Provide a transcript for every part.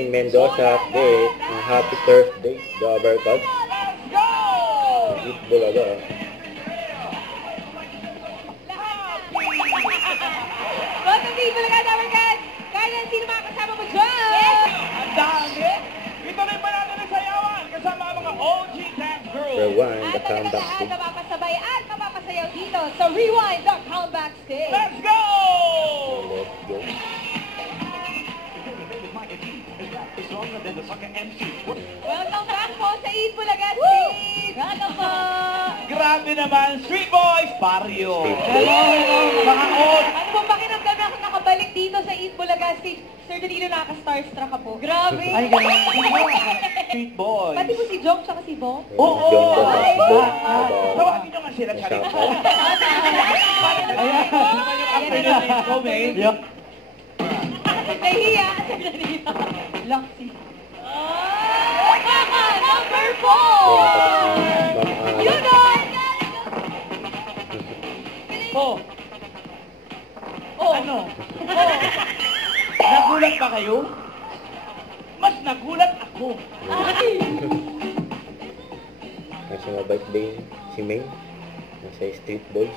Maine Mendoza update. Happy Thursday, the Overcut. Eat Bulaga. Welcome to Eat Bulaga, the Overcut. Kaya sino mga kasama mo dyan? Ang dami! Ito rin pa natin ang sayawan kasama ang mga OG Tag Girls. Rewind the At ang comeback lahat stage. na mapasabay at mapapasayaw dito sa Rewind the Comeback Stage. Let's go! Let's go. Welcome back po sa Eat Bulaga Stage. Welcome po. Grabe naman, Street Boys, Barrio. Street Boys. Hello, mga old. Ano pong pakiramdam na nakabalik dito sa Eat Bulaga Stage? Sir Danilo, nakaka-starstruck ka po. Grabe. Ay, ganun. Street Boys. Pati po si Jong tsaka si Bong. Oo! Yung bata si Bong. Tawagin nyo nga sila, Charlie. Shout out. Ayan, naman yung afternoon info, man. Nahiya. Sir Danilo. Loxy. Number 4! Yun o! Oh, Oh. ano? Oh. Nagulat ba kayo? Mas nagulat ako. Kasi mabait din si Maine. Nasa Street Boys.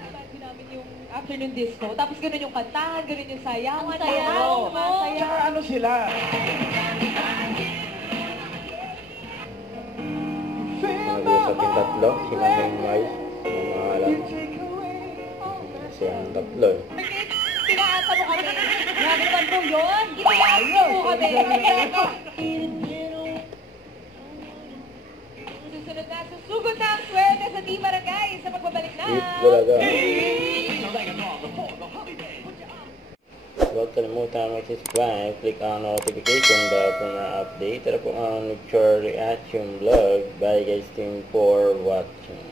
Imagine namin yung afternoon disco, tapos ganun yung kantahan, ganun yung sayawan. Oo. Tsaka ano sila? Nag-usap yung tatlo. Sina Maine Miles. Ang mga alam. Kasi ang tatlo eh. Pinaasa mo kami. Grabe naman po yun. Iniyak po kami. Susunod na, susugod na ang swerte sa Team Barangay sa pagbabalik na. Eat Bulaga. Huwag kalimutan mag-subscribe, click ang notification bell para na-update. Tara po ang Nature Reaction Vlog. Bye guys, team for watching.